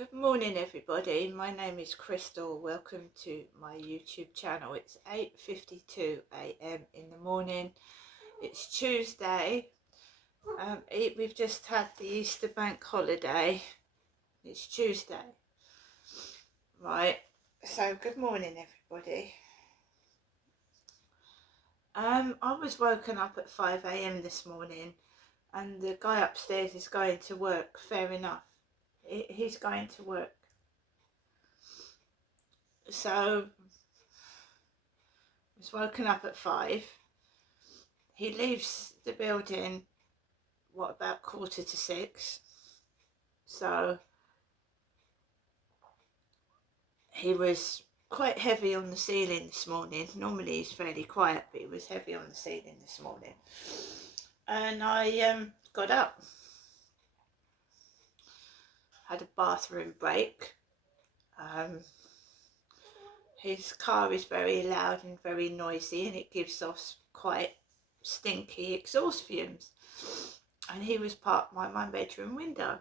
Good morning everybody, my name is Crystal. Welcome to my YouTube channel. It's 8:52 a.m. in the morning. It's Tuesday. We've just had the Easter bank holiday. It's Tuesday. Right, so good morning everybody. I was woken up at 5 a.m. this morning and the guy upstairs is going to work. Fair enough. He's going to work. So I was woken up at 5. He leaves the building, about 5:45. So he was quite heavy on the ceiling this morning. Normally he's fairly quiet, but he was heavy on the ceiling this morning. And I got up, had a bathroom break. His car is very loud and very noisy and it gives off quite stinky exhaust fumes. And he was parked by my bedroom window.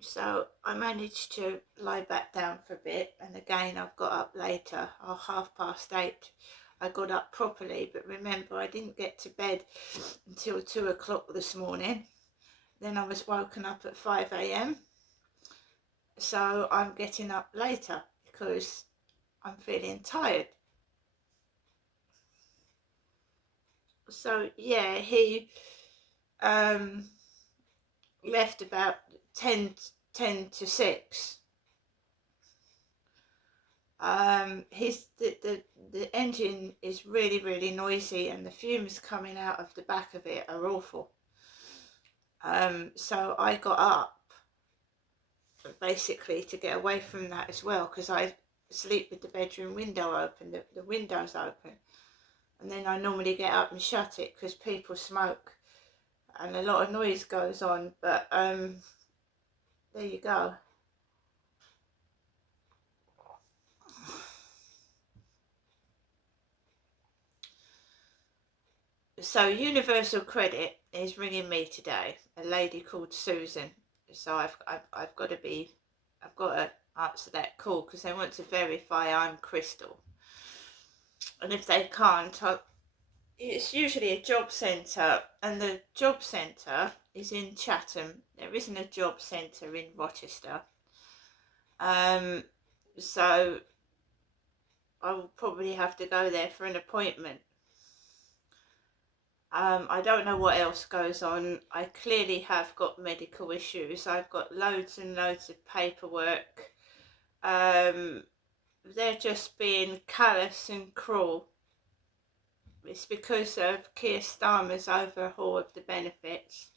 So I managed to lie back down for a bit, and again I've got up later, 8:30. I got up properly, but remember I didn't get to bed until 2 o'clock this morning. Then I was woken up at 5 a.m. So I'm getting up later because I'm feeling tired. So yeah, he left about 10 to 6. The engine is really noisy and the fumes coming out of the back of it are awful. So I got up basically to get away from that as well, because I sleep with the bedroom window open, the window's open, and then I normally get up and shut it because people smoke and a lot of noise goes on. But there you go. So Universal Credit is ringing me today, a lady called Susan. So I've got to answer that call because they want to verify I'm Crystal. And if they can't, it's usually a job centre, and the job centre is in Chatham. There isn't a job centre in Rochester. So I will probably have to go there for an appointment. I don't know what else goes on. I clearly have got medical issues. I've got loads and loads of paperwork. They're just being callous and cruel. It's because of Keir Starmer's overhaul of the benefits.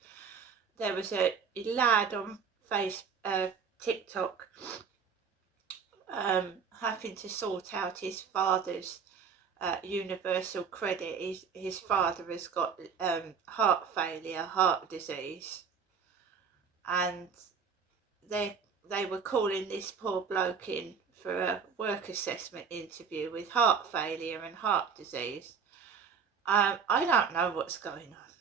There was a lad on TikTok having to sort out his father's Universal Credit. His father has got heart failure, heart disease, and they were calling this poor bloke in for a work assessment interview with heart failure and heart disease. I don't know what's going on,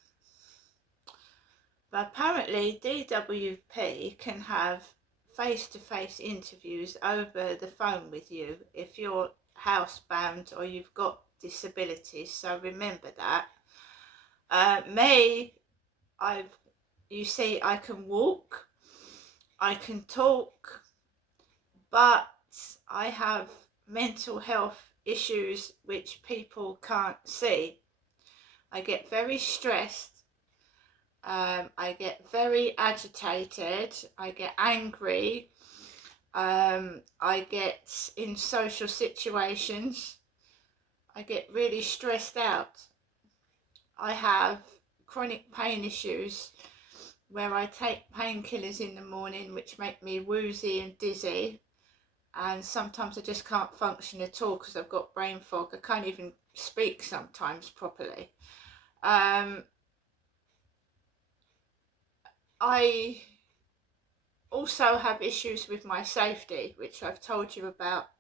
but apparently DWP can have face-to-face interviews over the phone with you if you're housebound or you've got disabilities. So remember that. You see, I can walk, I can talk, but I have mental health issues which people can't see. I get very stressed, I get very agitated, I get angry, I get in social situations, I get really stressed out. I have chronic pain issues where I take painkillers in the morning which make me woozy and dizzy, and sometimes I just can't function at all because I've got brain fog. I can't even speak sometimes properly. I also have issues with my safety, which I've told you about,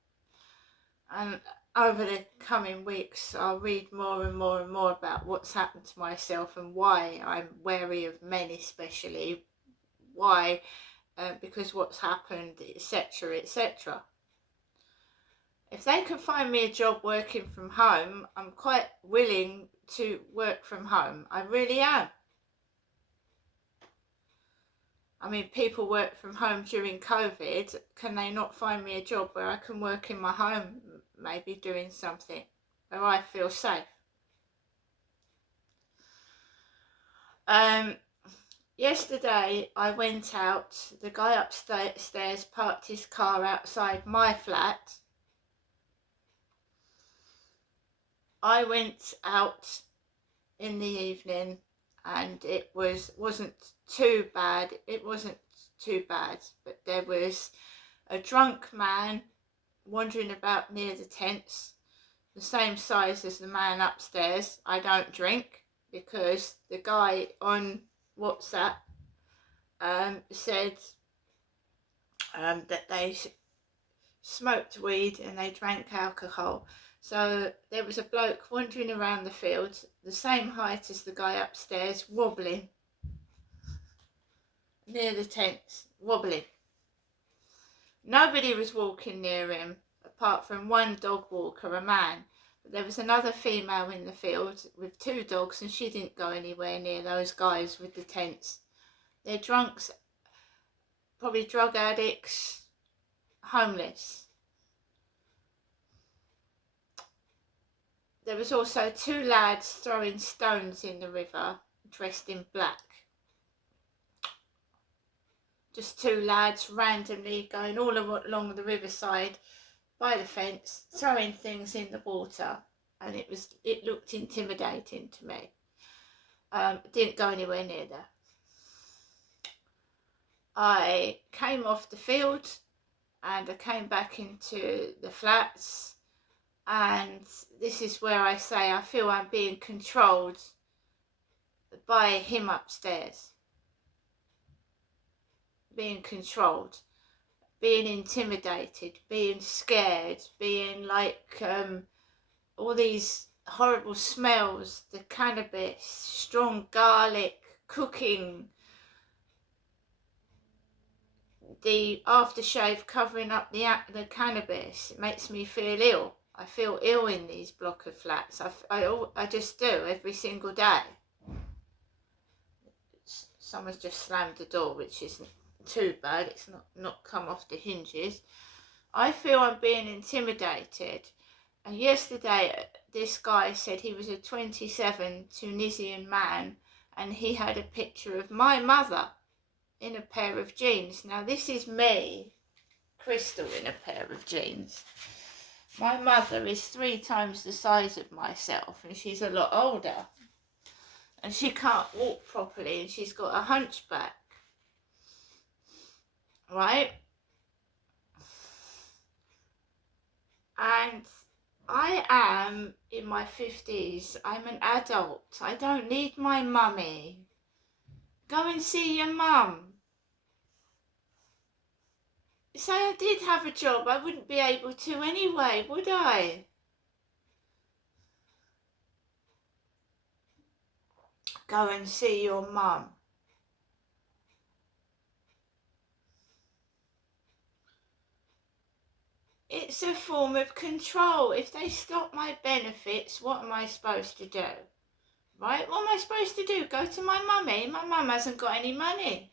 and over the coming weeks, I'll read more and more and more about what's happened to myself and why I'm wary of men, especially. Why? Because what's happened, etc., etc. If they can find me a job working from home, I'm quite willing to work from home. I really am. I mean, people work from home during COVID. Can they not find me a job where I can work in my home, maybe doing something where I feel safe? Yesterday I went out. The guy upstairs parked his car outside my flat. I went out in the evening and it wasn't too bad. It wasn't too bad, but there was a drunk man wandering about near the tents, the same size as the man upstairs. I don't drink because the guy on WhatsApp said that they smoked weed and they drank alcohol. So there was a bloke wandering around the field, the same height as the guy upstairs, wobbling near the tents, wobbling. Nobody was walking near him apart from one dog walker, a man. But there was another female in the field with two dogs and she didn't go anywhere near those guys with the tents. They're drunks, probably drug addicts, homeless. There was also two lads throwing stones in the river, dressed in black. Just two lads randomly going all along the riverside by the fence, throwing things in the water, and it looked intimidating to me. Didn't go anywhere near there. I came off the field and I came back into the flats, and this is where I say I feel I'm being controlled by him upstairs. Being controlled, being intimidated, being scared, being like all these horrible smells, the cannabis, strong garlic, cooking, the aftershave covering up the cannabis. It makes me feel ill. I feel ill in these block of flats. I just do every single day. Someone's just slammed the door, which isn't too bad. It's not come off the hinges. I feel I'm being intimidated. And yesterday this guy said he was a 27 Tunisian man and he had a picture of my mother in a pair of jeans. Now this is me, Crystal, in a pair of jeans. My mother is 3 times the size of myself and she's a lot older. And she can't walk properly and she's got a hunchback. Right? And I am in my 50s. I'm an adult. I don't need my mummy. Go and see your mum. Say I did have a job, I wouldn't be able to anyway, would I? Go and see your mum. It's a form of control. If they stop my benefits, what am I supposed to do? Right? What am I supposed to do? Go to my mummy? My mum hasn't got any money.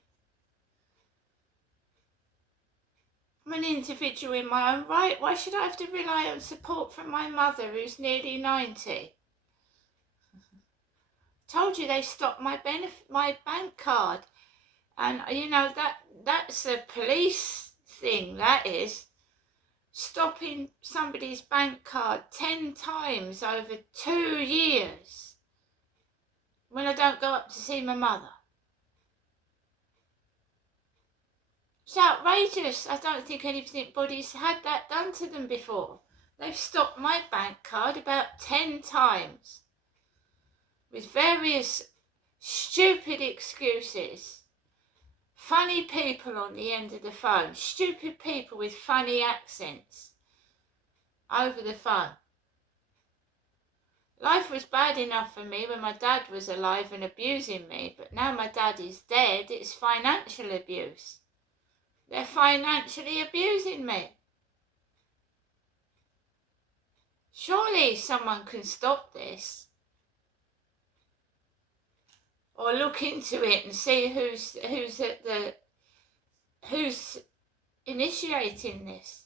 I'm an individual in my own right. Why should I have to rely on support from my mother who's nearly 90? Told you they stopped my bank card. And you know, that's a police thing, that is. Stopping somebody's bank card 10 times over 2 years when I don't go up to see my mother. It's outrageous. I don't think anybody's had that done to them before. They've stopped my bank card about 10 times with various stupid excuses. Funny people on the end of the phone. Stupid people with funny accents over the phone. Life was bad enough for me when my dad was alive and abusing me, but now my dad is dead, it's financial abuse. They're financially abusing me. Surely someone can stop this. Or look into it and see who's initiating this.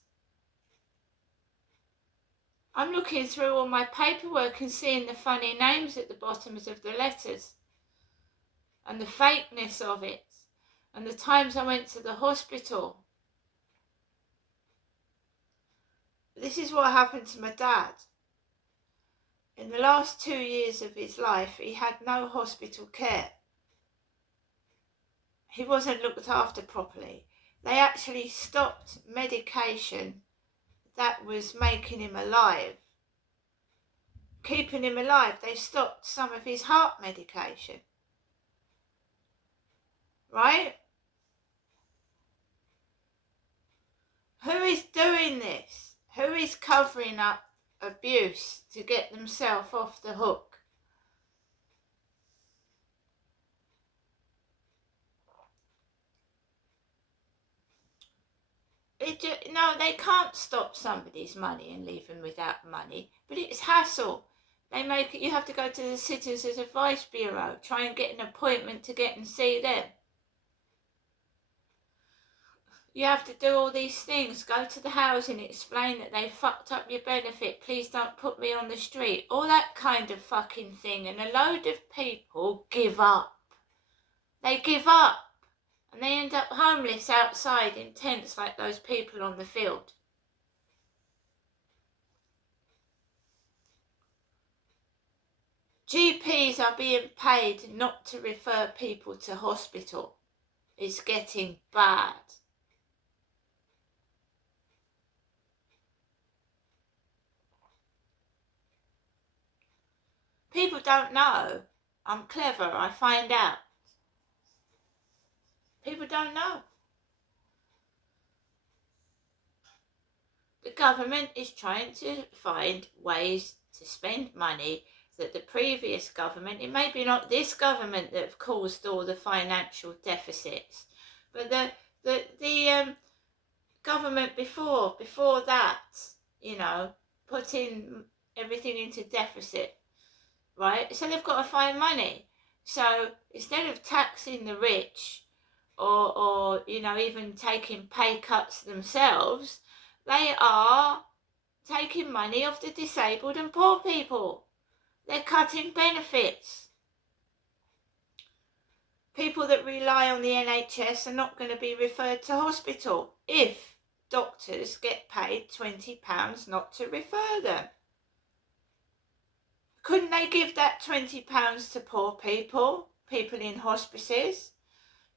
I'm looking through all my paperwork and seeing the funny names at the bottoms of the letters and the fakeness of it and the times I went to the hospital. This is what happened to my dad. In the last 2 years of his life, he had no hospital care. He wasn't looked after properly. They actually stopped medication that was making him alive. Keeping him alive, they stopped some of his heart medication. Right? Who is doing this? Who is covering up abuse to get themselves off the hook? No, they can't stop somebody's money and leave them without money, but it's hassle. They make it, you have to go to the Citizens Advice Bureau, try and get an appointment to get and see them. You have to do all these things, go to the housing, explain that they fucked up your benefit, please don't put me on the street, all that kind of fucking thing, and a load of people give up. They give up, and they end up homeless outside in tents like those people on the field. GPs are being paid not to refer people to hospital. It's getting bad. People don't know. I'm clever, I find out. People don't know. The government is trying to find ways to spend money that the previous government, it may be not this government that have caused all the financial deficits, but the government before that, putting everything into deficit, right? So they've got to find money. So instead of taxing the rich or even taking pay cuts themselves, they are taking money off the disabled and poor people. They're cutting benefits. People that rely on the NHS are not going to be referred to hospital if doctors get paid £20 not to refer them. Couldn't they give that £20 to poor people in hospices?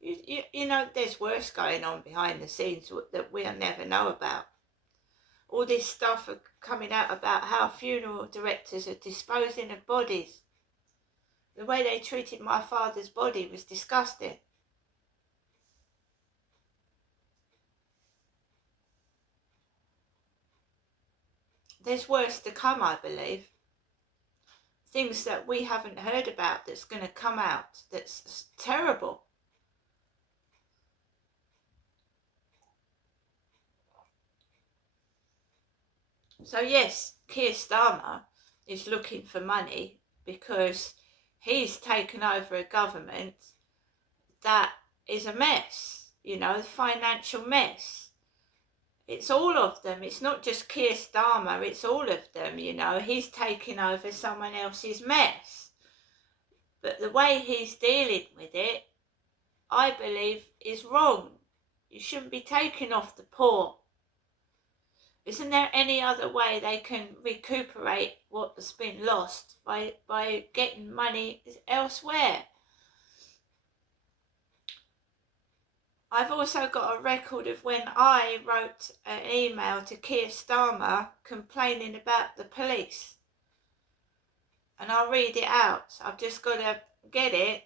There's worse going on behind the scenes that we'll never know about. All this stuff coming out about how funeral directors are disposing of bodies. The way they treated my father's body was disgusting. There's worse to come, I believe. Things that we haven't heard about that's going to come out that's terrible. So yes, Keir Starmer is looking for money because he's taken over a government that is a mess, financial mess. It's all of them. It's not just Keir Starmer, it's all of them, He's taking over someone else's mess. But the way he's dealing with it, I believe, is wrong. You shouldn't be taking off the poor. Isn't there any other way they can recuperate what's been lost by getting money elsewhere? I've also got a record of when I wrote an email to Keir Starmer complaining about the police. And I'll read it out. I've just got to get it,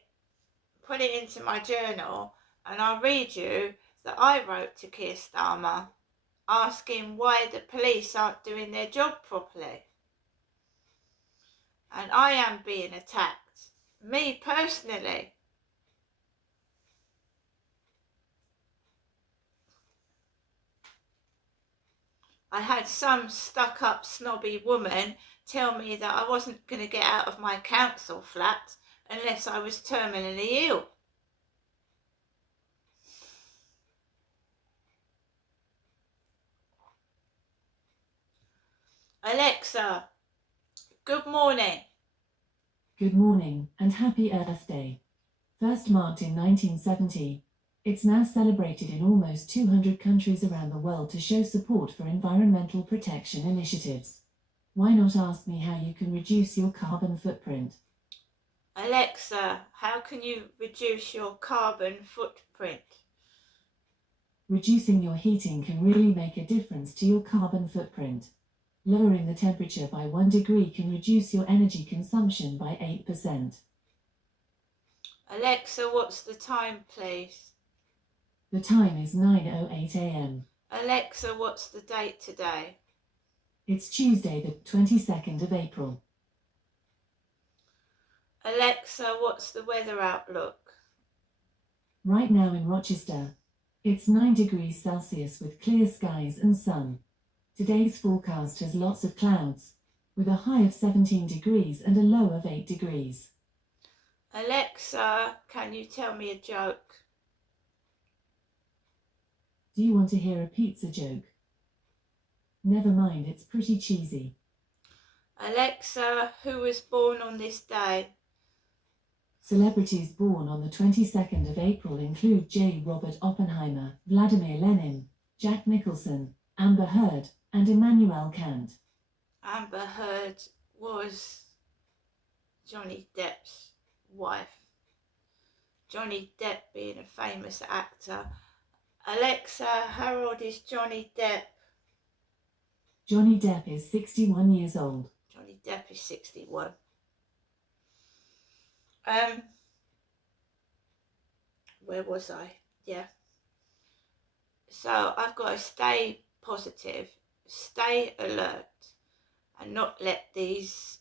put it into my journal, and I'll read you that I wrote to Keir Starmer asking why the police aren't doing their job properly. and I am being attacked. Me personally. I had some stuck-up snobby woman tell me that I wasn't going to get out of my council flat unless I was terminally ill. Alexa, good morning. Good morning, and happy Earth Day. First marked in 1970, it's now celebrated in almost 200 countries around the world to show support for environmental protection initiatives. Why not ask me how you can reduce your carbon footprint? Alexa, how can you reduce your carbon footprint? Reducing your heating can really make a difference to your carbon footprint. Lowering the temperature by 1 degree can reduce your energy consumption by 8%. Alexa, what's the time, please? The time is 9:08 a.m. Alexa, what's the date today? It's Tuesday, the 22nd of April. Alexa, what's the weather outlook? Right now in Rochester, it's 9 degrees Celsius with clear skies and sun. Today's forecast has lots of clouds, with a high of 17 degrees and a low of 8 degrees. Alexa, can you tell me a joke? Do you want to hear a pizza joke? Never mind, it's pretty cheesy. Alexa, who was born on this day? Celebrities born on the 22nd of April include J. Robert Oppenheimer, Vladimir Lenin, Jack Nicholson, Amber Heard, and Immanuel Kant. Amber Heard was Johnny Depp's wife. Johnny Depp being a famous actor. Alexa, how old is Johnny Depp? Johnny Depp is 61 years old. Johnny Depp is 61. Where was I? Yeah. So I've got to stay positive, stay alert, and not let these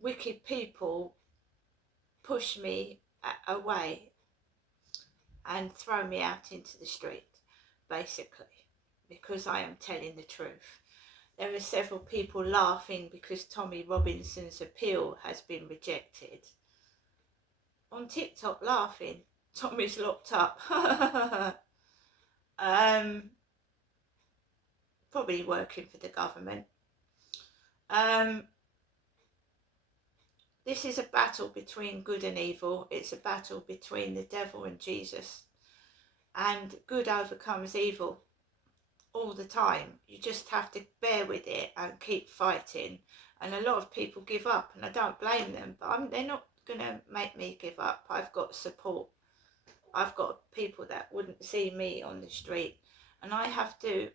wicked people push me away and throw me out into the street, basically, because I am telling the truth. There are several people laughing because Tommy Robinson's appeal has been rejected. On TikTok laughing, Tommy's locked up. Probably working for the government. This is a battle between good and evil. It's a battle between the devil and Jesus. And good overcomes evil all the time. You just have to bear with it and keep fighting. And a lot of people give up, and I don't blame them, but they're not going to make me give up. I've got support. I've got people that wouldn't see me on the street, and I have to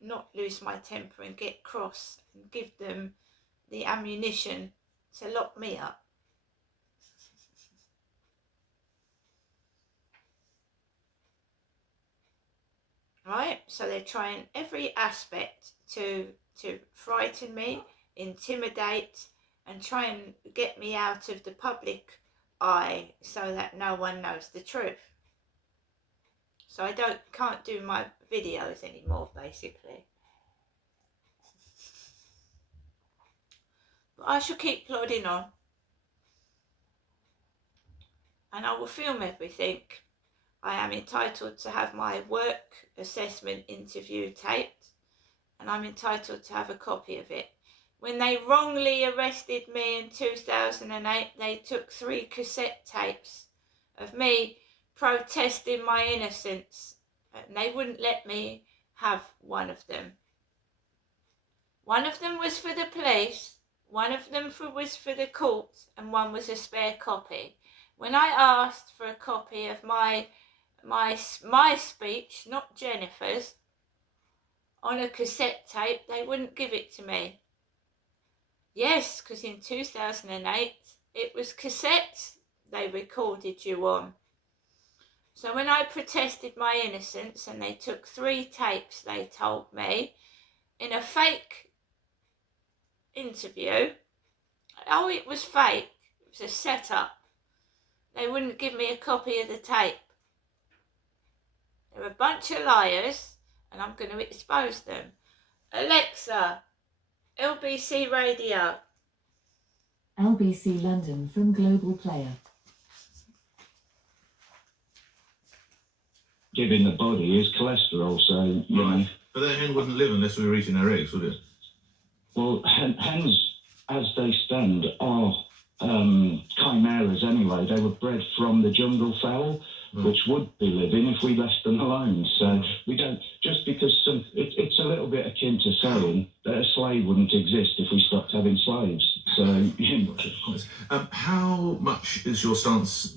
not lose my temper and get cross and give them the ammunition to lock me up. Right, so they're trying every aspect to frighten me, intimidate, and try and get me out of the public eye so that no one knows the truth. So I can't do my videos anymore, basically. But I shall keep plodding on, and I will film everything. I am entitled to have my work assessment interview taped, and I'm entitled to have a copy of it. When they wrongly arrested me in 2008, they took 3 cassette tapes of me protesting my innocence, and they wouldn't let me have one of them. One of them was for the police, one of them was for the court, and one was a spare copy. When I asked for a copy of my speech, not Jennifer's, on a cassette tape, they wouldn't give it to me. Yes, because in 2008, it was cassettes they recorded you on. So when I protested my innocence, and they took 3 tapes, they told me, in a fake interview, Oh, it was fake. It was a setup. They wouldn't give me a copy of the tape. They're a bunch of liars, and I'm going to expose them. Alexa, LBC Radio. LBC London from Global Player. Giving the body is cholesterol, so, you know. But that hen wouldn't live unless we were eating her eggs, would it? Well, hens, as they stand, are chimeras anyway. They were bred from the jungle fowl, which would be living if we left them alone. So we don't, just because it's a little bit akin to saying that a slave wouldn't exist if we stopped having slaves. So, you know. How much is your stance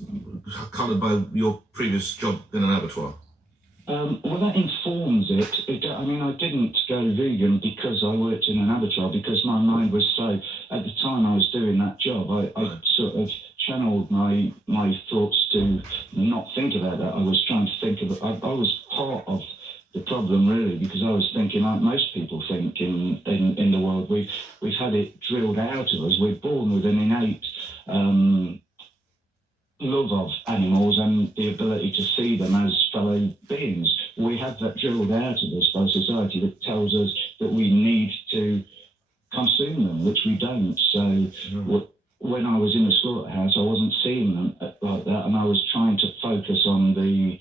coloured by your previous job in an abattoir? Well, that informs it. I mean, I didn't go vegan because I worked in an abattoir, because my mind was so, at the time I was doing that job, I sort of channeled my thoughts to not think about that. I was trying to think of it. I was part of the problem, really, because I was thinking like most people think in the world. We've had it drilled out of us. We're born with an innate love of animals and the ability to see them as fellow beings. We have that drilled out of us by society that tells us that we need to consume them, which we don't. So when I was in the slaughterhouse, I wasn't seeing them like that, and I was trying to focus on the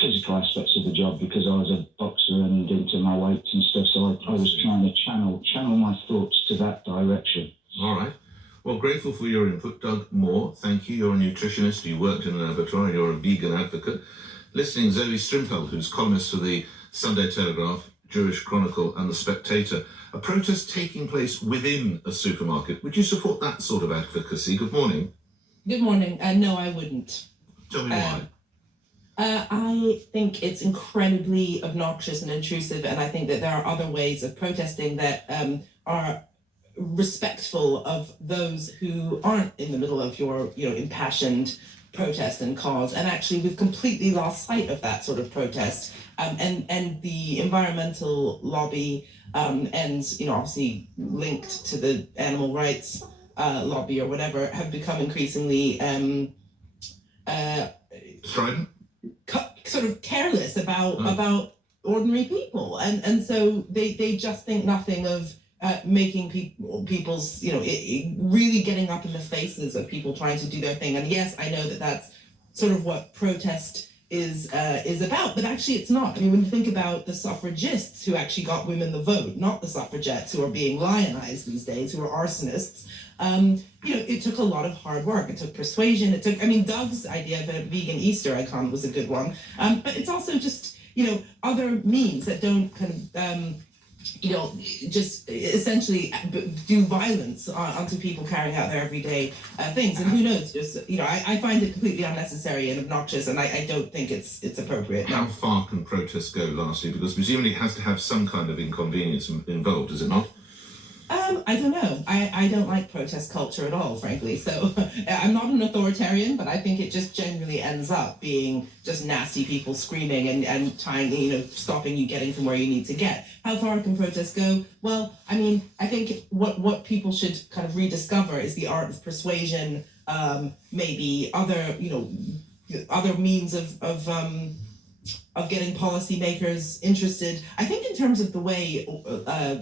physical aspects of the job because I was a boxer and into my weights and stuff, so I was trying to channel my thoughts to that direction. All right. Well, grateful for your input, Doug Moore. Thank you. You're a nutritionist. You worked in an abattoir. You're a vegan advocate. Listening, Zoe Strimpel, who's columnist for the Sunday Telegraph, Jewish Chronicle and The Spectator. A protest taking place within a supermarket. Would you support that sort of advocacy? Good morning. Good morning. No, I wouldn't. Tell me why. I think it's incredibly obnoxious and intrusive, and I think that there are other ways of protesting that are respectful of those who aren't in the middle of your, impassioned protest and cause. And actually, we've completely lost sight of that sort of protest. And the environmental lobby, and obviously linked to the animal rights lobby or whatever, have become increasingly Strident? sort of careless about ordinary people, and so they just think nothing of making people's really getting up in the faces of people trying to do their thing. And yes, I know that that's sort of what protest is about, but actually it's not. I mean, when you think about the suffragists who actually got women the vote, not the suffragettes who are being lionized these days, who are arsonists, it took a lot of hard work. It took persuasion. Doug's idea of a vegan Easter icon was a good one, but it's also just other means that don't kind of just essentially do violence onto people carrying out their everyday things. And who knows, just, I find it completely unnecessary and obnoxious, and I don't think it's appropriate. How far can protests go, lastly? Because presumably it has to have some kind of inconvenience involved, does it not? I don't know. I don't like protest culture at all, frankly. So I'm not an authoritarian, but I think it just generally ends up being just nasty people screaming and trying, stopping you getting from where you need to get. How far can protests go? Well, I think what people should kind of rediscover is the art of persuasion, maybe other means of getting policymakers interested. I think in terms of the way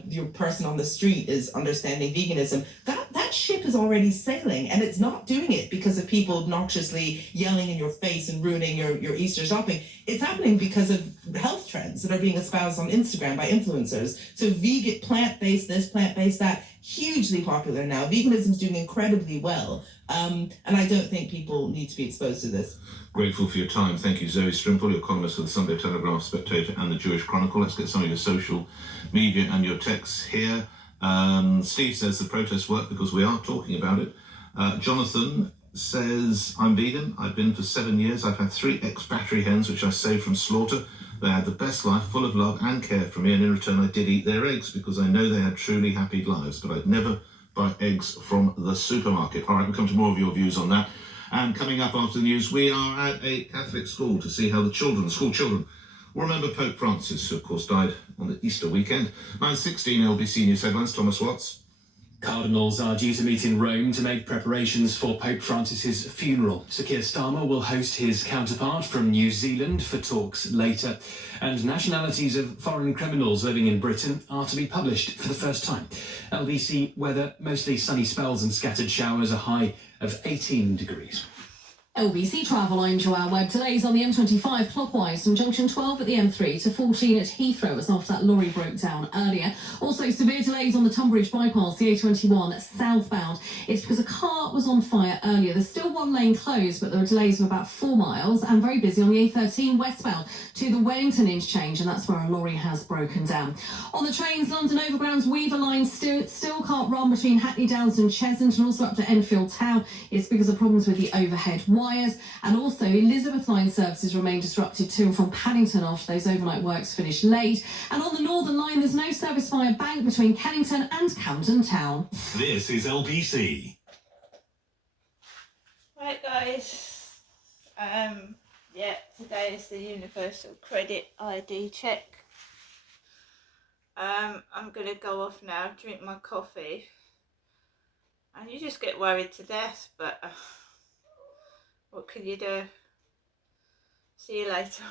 your person on the street is understanding veganism, that ship is already sailing, and it's not doing it because of people obnoxiously yelling in your face and ruining your Easter shopping. It's happening because of health trends that are being espoused on Instagram by influencers. So vegan, plant-based this, plant-based that, hugely popular now. Veganism is doing incredibly well, and I don't think people need to be exposed to this. Grateful for your time. Thank you, Zoe Strimpel, your columnist for the Sunday Telegraph, Spectator and the Jewish Chronicle. Let's get some of your social media and your texts here. Steve says the protests work because we are talking about it. Jonathan says, I'm vegan. I've been for 7 years. I've had 3 ex-battery hens, which I saved from slaughter. They had the best life, full of love and care from me, and in return I did eat their eggs because I know they had truly happy lives, but I'd never buy eggs from the supermarket. All right, we'll come to more of your views on that. And coming up after the news, we are at a Catholic school to see how the school children will remember Pope Francis, who of course died on the Easter weekend. 9:16 LBC News headlines, Thomas Watts. Cardinals are due to meet in Rome to make preparations for Pope Francis's funeral. Sir Keir Starmer will host his counterpart from New Zealand for talks later. And nationalities of foreign criminals living in Britain are to be published for the first time. LBC weather, mostly sunny spells and scattered showers, a high of 18 degrees. LBC Travel, I'm Joanne Webb. Delays on the M25 clockwise from junction 12 at the M3 to 14 at Heathrow as after that lorry broke down earlier. Also severe delays on the Tunbridge bypass, the A21 southbound. It's because a car was on fire earlier. There's still one lane closed, but there are delays of about 4 miles, and very busy on the A13 westbound to the Wellington interchange, and that's where a lorry has broken down. On the trains, London Overground's Weaver line still can't run between Hackney Downs and Cheshunt, and also up to Enfield Town. It's because of problems with the overhead wires, and also Elizabeth line services remain disrupted to and from Paddington after those overnight works finished late. And on the Northern line, there's no service via Bank between Kennington and Camden Town. This is LBC. Right, guys. Yeah, today is the Universal Credit ID check. I'm gonna go off now, drink my coffee, and you just get worried to death, but what can you do? See you later.